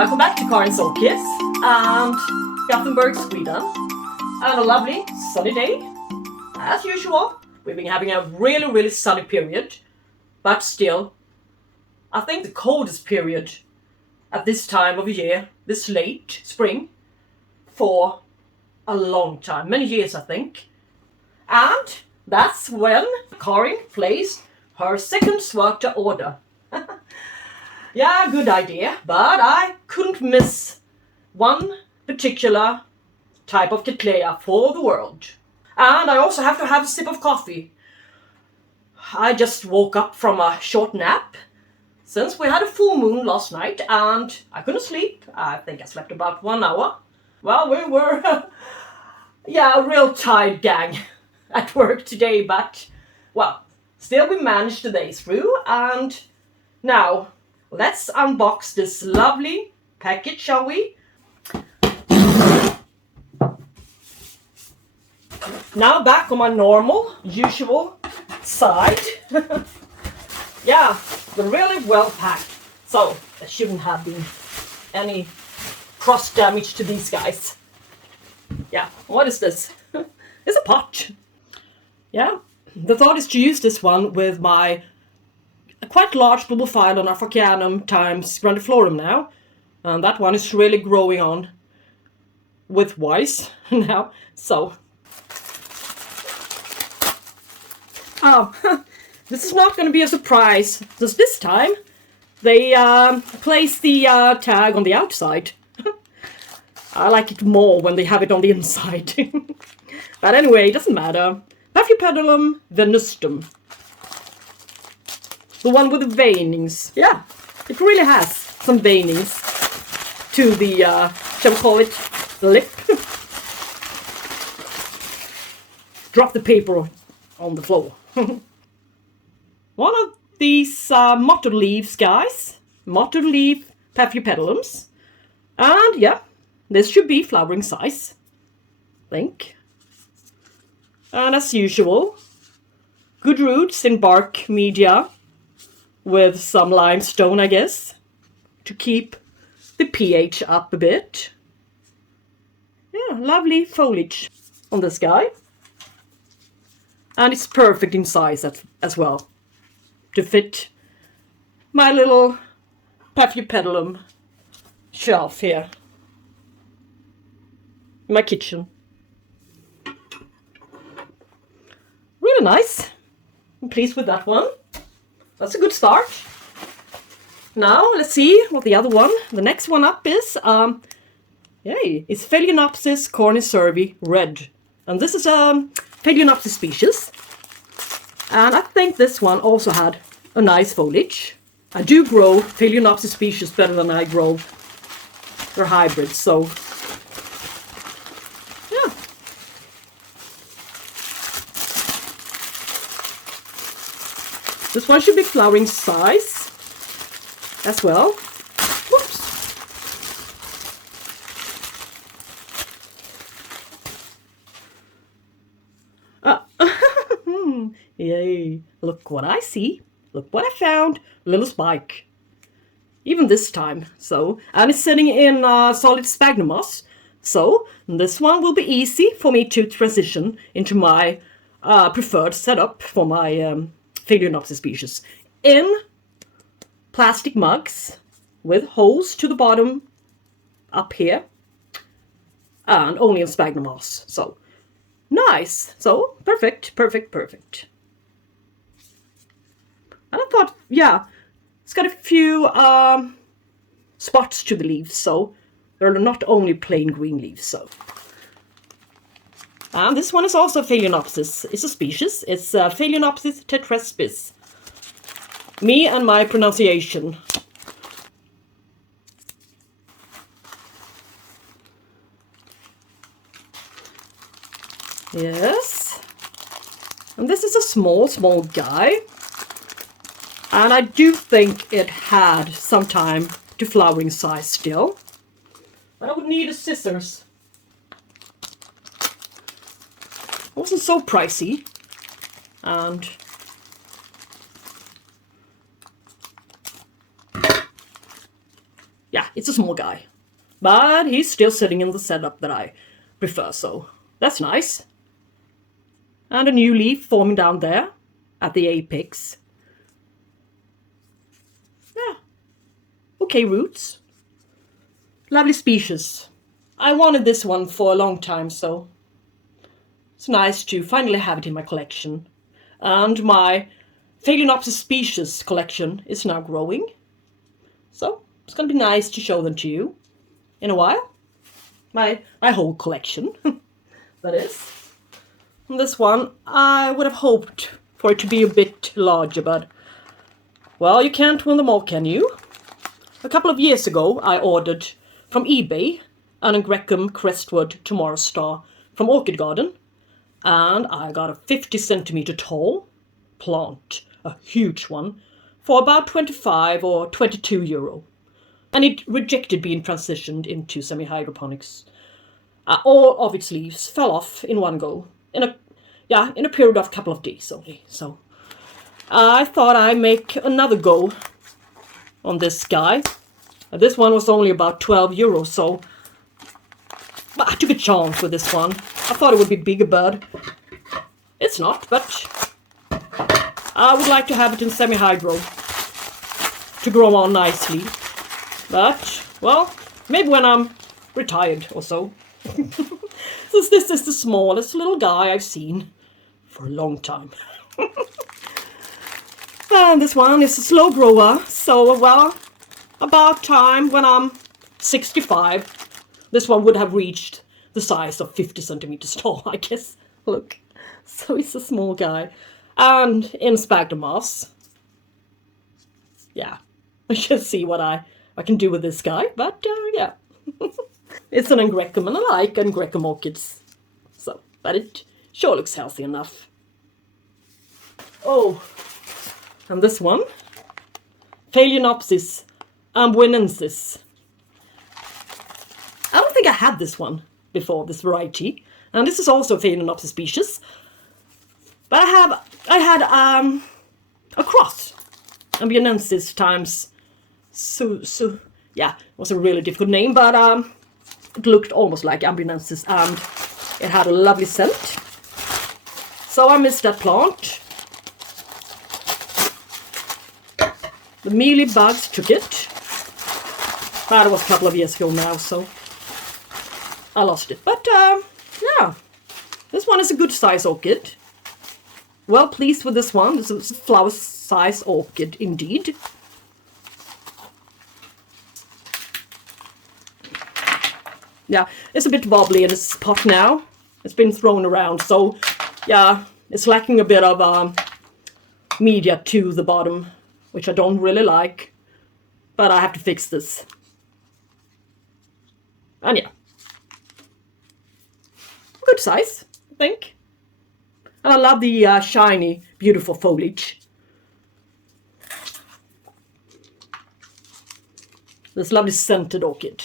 welcome back to Karge's Orchids and Gothenburg, Sweden. And a lovely sunny day. As usual, we've been having a really sunny period, but still, I think the coldest period at this time of year, this late spring, for a long time, many years I think. And that's when Karge placed her second Schwerter order. Yeah, good idea, but I couldn't miss one particular type of Cattleya for the world. And I also have to have a sip of coffee. I just woke up from a short nap since we had a full moon last night and I couldn't sleep. I think I slept about 1 hour. Well, we were, a real tired gang at work today, but, well, still we managed the day through. And now, let's unbox this lovely package, shall we? Now back on my normal, usual side. Yeah, they're really well packed. So, there shouldn't have been any cross damage to these guys. Yeah, what is this? It's a pot. Yeah, the thought is to use this one with my quite large bulbal Phylon Angraecum times grandiflorum now. And that one is really growing on with wise now. So, this is not going to be a surprise, because this time they place the tag on the outside. I like it more when they have it on the inside. But anyway, it doesn't matter. Puffy Pendulum venustum. The one with the veinings. Yeah, it really has some veinings to the, shall we call it, lip. Drop the paper on the floor. One of these mottled leaves, guys. Mottled leaf Puffy Pendulums. And yeah, this should be flowering size, I think. And as usual, good roots in bark media with some limestone, I guess, to keep the pH up a bit. Yeah, lovely foliage on this guy. And it's perfect in size as well, to fit my little Puffy Pendulum shelf here in my kitchen. Really nice. I'm pleased with that one. That's a good start. Now let's see what the other one, the next one up is. Yay, it's Phalenopsis Cornu-cervi red. And this is a Phalaenopsis species. And I think this one also had a nice foliage. I do grow Phalaenopsis species better than I grow their hybrids, so yeah. This one should be flowering size as well. Whoops. Yay, look what I see. Look what I found. Little spike. Even this time. So, and it's sitting in solid sphagnum moss. So, this one will be easy for me to transition into my preferred setup for my Phalaenopsis species. In plastic mugs with holes to the bottom up here. And only in sphagnum moss. So, nice. So, perfect. And I thought, yeah, it's got a few spots to the leaves, so they're not only plain green leaves. So, and this one is also Phalaenopsis. It's a species. It's Phalenopsis Tetraspis. Me and my pronunciation. Yes. And this is a small guy. And I do think it had some time to flowering size still. But I would need a scissors. It wasn't so pricey. And yeah, it's a small guy. But he's still sitting in the setup that I prefer, so that's nice. And a new leaf forming down there at the apex. Yeah. Okay, roots. Lovely species. I wanted this one for a long time, so it's nice to finally have it in my collection. And my Phalaenopsis species collection is now growing. So it's going to be nice to show them to you in a while. My whole collection, that is. And this one, I would have hoped for it to be a bit larger, but, well, you can't win them all, can you? A couple of years ago, I ordered from eBay an Angraecum Crestwood Tomorrowstar from Orchid Garden, and I got a 50 centimeter tall plant, a huge one, for about 25 or 22 euro. And it rejected being transitioned into semi-hydroponics. All of its leaves fell off in one go, in a period of a couple of days only. So I thought I'd make another go on this guy. This one was only about 12 euros, so I took a chance with this one. I thought it would be bigger, but it's not. But I would like to have it in semi-hydro to grow on nicely. But, well, maybe when I'm retired or so. Since this is the smallest little guy I've seen for a long time. And this one is a slow grower, so, well, about time when I'm 65, this one would have reached the size of 50 centimeters tall, I guess. Look, so he's a small guy. And in sphagnum moss. Yeah, I should see what I can do with this guy, but yeah. It's an Angraecum, and I like Angraecum orchids. So, but it sure looks healthy enough. Oh, and this one, Phalenopsis, Amboinensis. I don't think I had this one before, this variety. And this is also a Phalaenopsis species. But I had a cross, Amboinensis times yeah, it was a really difficult name, but it looked almost like Amboinensis, and it had a lovely scent. So I missed that plant. The mealy bugs took it. But it was a couple of years ago now, so I lost it. But yeah, this one is a good size orchid. Well pleased with this one. This is a flower size orchid indeed. Yeah, it's a bit wobbly in this pot now. It's been thrown around, so yeah, it's lacking a bit of media to the bottom, which I don't really like. But I have to fix this. And yeah, good size, I think. And I love the shiny, beautiful foliage. This lovely scented orchid.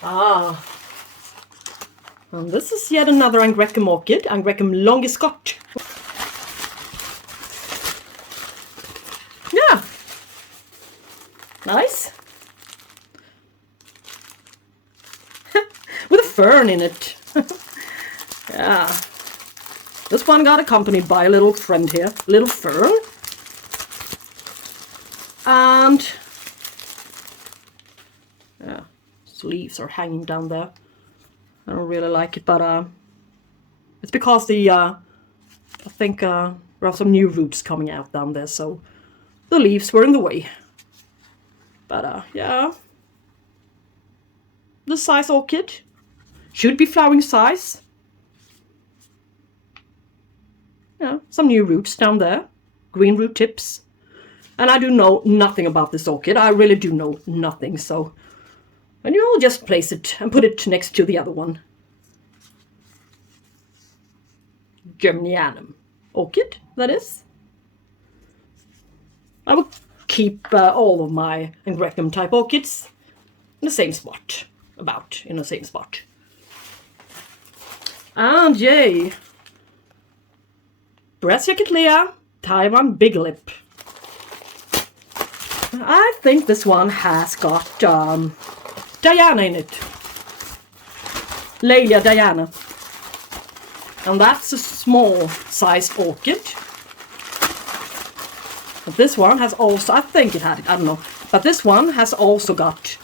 Ah, and this is yet another Angraecum orchid, Angraecum longiscott. Yeah, nice. With a fern in it. Yeah, this one got accompanied by a little friend here, little fern. And yeah, its leaves are hanging down there. I don't really like it, but it's because the I think there are some new roots coming out down there, so the leaves were in the way. But yeah, the size orchid should be flowering size. Yeah, some new roots down there, green root tips. And I do know nothing about this orchid. I really do know nothing, so. And you'll just place it and put it next to the other one. Germanianum orchid, that is. I will keep all of my Angraecum type orchids in the same spot, about in the same spot. And yay! Cattleya, Taiwan Big Lip. I think this one has got Diana in it. Laelia Diana. And that's a small sized orchid. But this one has also, I think it had it, I don't know. But this one has also got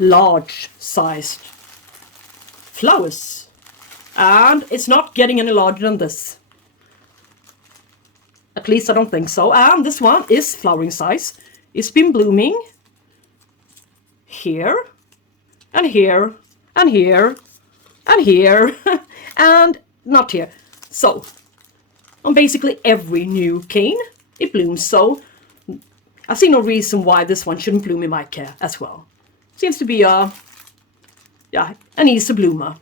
large sized flowers. And it's not getting any larger than this. At least I don't think so. And this one is flowering size. It's been blooming here, and here, and here, and here, and not here. So, on basically every new cane, it blooms. So, I see no reason why this one shouldn't bloom in my care as well. Seems to be an easy bloomer.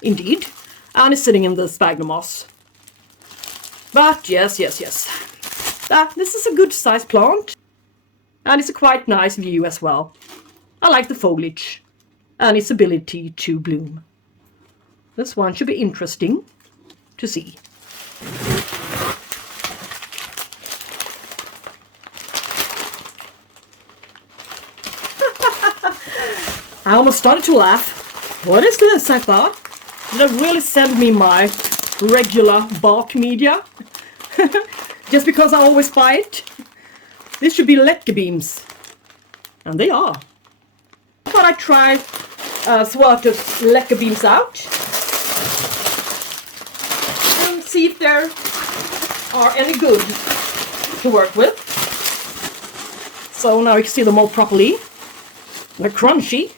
Indeed. And it's sitting in the sphagnum moss. But yes. This is a good sized plant. And it's a quite nice view as well. I like the foliage and its ability to bloom. This one should be interesting to see. I almost started to laugh. What is this, I thought? Did it really send me my regular bark media? Just because I always buy it? This should be lecker beams. And they are. I thought I'd try Schwerter's lecker beams out. And see if there are any good to work with. So now you can see them all properly. They're crunchy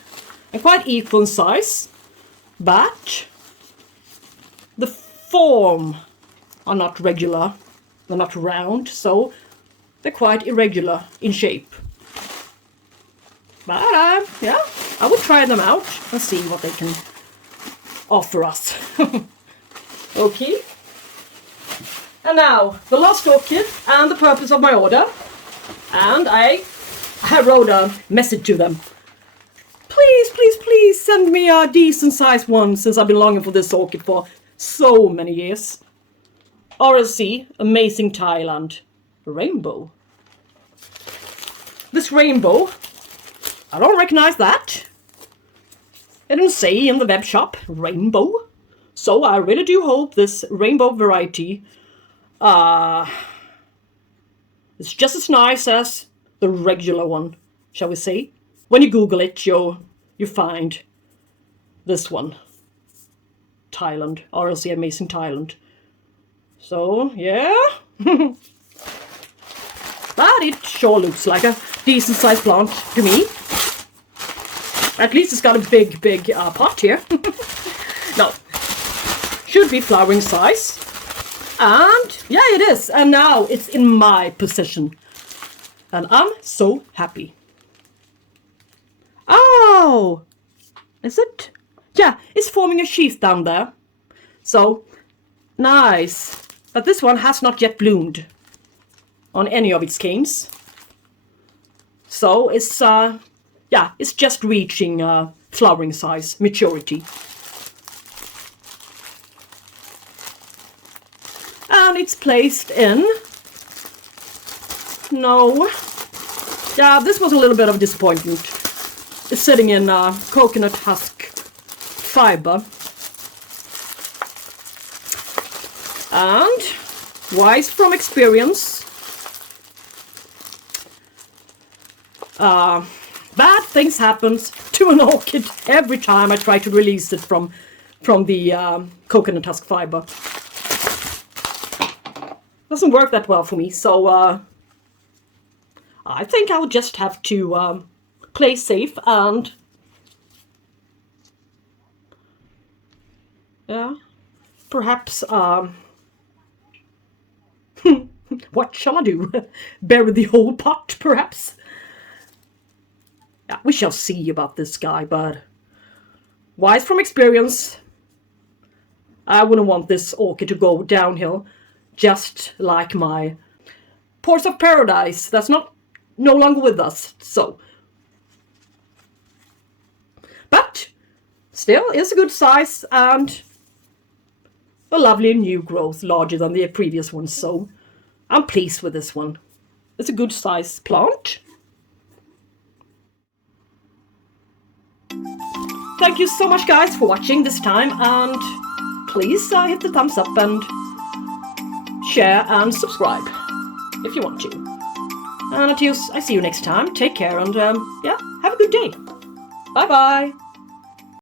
and quite equal in size. But the form are not regular. They're not round, so they're quite irregular in shape. But yeah, I would try them out and see what they can offer us. Okay. And now, the last orchid and the purpose of my order. And I wrote a message to them. Please send me a decent sized one, since I've been longing for this orchid for so many years. RLC, Amazing Thailand, Rainbow. This rainbow, I don't recognize that. It didn't say in the web shop, rainbow. So I really do hope this rainbow variety is just as nice as the regular one, shall we say. When you Google it, you find this one. Thailand, RLC Amazing Thailand. So, yeah. But it sure looks like a decent sized plant to me. At least it's got a big pot here. No. Should be flowering size. And, yeah, it is. And now it's in my possession. And I'm so happy. Oh! Is it? Yeah, it's forming a sheath down there. So, nice. But this one has not yet bloomed on any of its canes. So, it's it's just reaching flowering size, maturity. And it's placed in... No. Yeah, this was a little bit of a disappointment. It's sitting in coconut husk fiber. And, wise from experience, bad things happen to an orchid every time I try to release it from the coconut husk fiber. Doesn't work that well for me, so I think I'll just have to play safe and perhaps what shall I do? Bury the whole pot, perhaps? Yeah, we shall see about this guy, but wise from experience, I wouldn't want this orchid to go downhill, just like my Pores of Paradise. That's no longer with us, so. But still, it's a good size and a lovely new growth, larger than the previous one, so I'm pleased with this one. It's a good size plant. Thank you so much guys for watching this time, and please hit the thumbs up and share and subscribe if you want to. And until I see you next time, take care and yeah, have a good day. Bye bye.